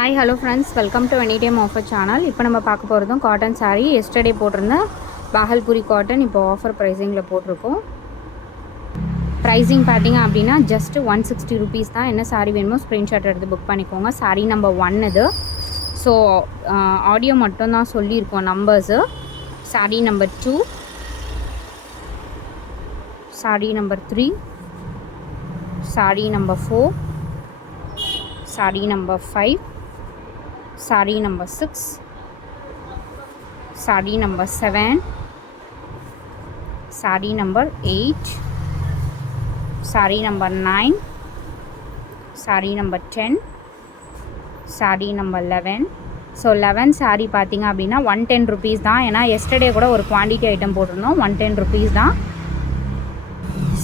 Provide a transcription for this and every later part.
Hi hello friends, welcome to any time offer channel. இப்போ நம்ம பார்க்க போகிறதும் காட்டன் சாரீ. எஸ்டர்டே போட்டிருந்த பாகல்புரி காட்டன் இப்போ ஆஃபர் ப்ரைஸிங்கில் போட்டிருக்கோம். ப்ரைஸிங் பார்த்தீங்க அப்படின்னா ஜஸ்ட் 160 rupees தான். என்ன சாரீ வேணுமோ ஸ்க்ரீன்ஷாட் எடுத்து புக் பண்ணிக்கோங்க. சாரீ நம்பர் 1 இது. ஸோ ஆடியோ மட்டும்தான் சொல்லியிருக்கோம் numbers. Sari number 2, sari number 3, sari number 4, sari number 5, saree number 6, saree number 7, saree number 8, saree number 9, saree number 10, saree number 11. So 11 saree பார்த்தீங்க அப்படின்னா 110 rupees தான். ஏன்னா எஸ்டர்டே கூட ஒரு குவான்டிட்டி ஐட்டம் போட்டிருந்தோம், 110 rupees தான்.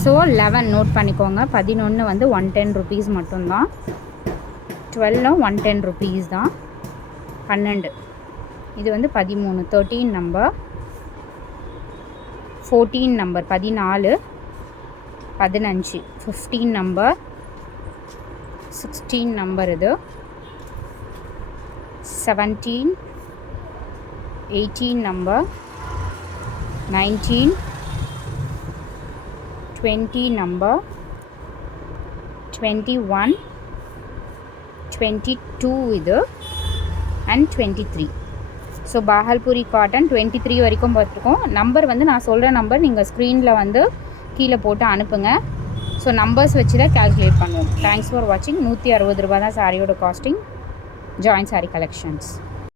ஸோ 11 நோட் பண்ணிக்கோங்க. 11 வந்து 110 rupees மட்டும்தான். 12 110 rupees தான். 12 இது வந்து 13, 13 நம்பர். 14 number 14, 15 15 number. 16 நம்பர் இது. 17, 18 நம்பர். 19, 20 நம்பர். 21, 22 இது அண்ட் 23. ஸோ பாகல்புரி காட்டன் 23 வரைக்கும் பார்த்துருக்கோம். நம்பர் வந்து நான் சொல்கிற நம்பர் நீங்கள் ஸ்க்ரீனில் வந்து கீழே போட்டு அனுப்புங்க. ஸோ நம்பர்ஸ் வச்சு தான் கேல்குலேட் பண்ணுவோம். தேங்க்ஸ் ஃபார் வாட்சிங். 160 ரூபா தான் சாரியோட காஸ்டிங். Join sorry collections.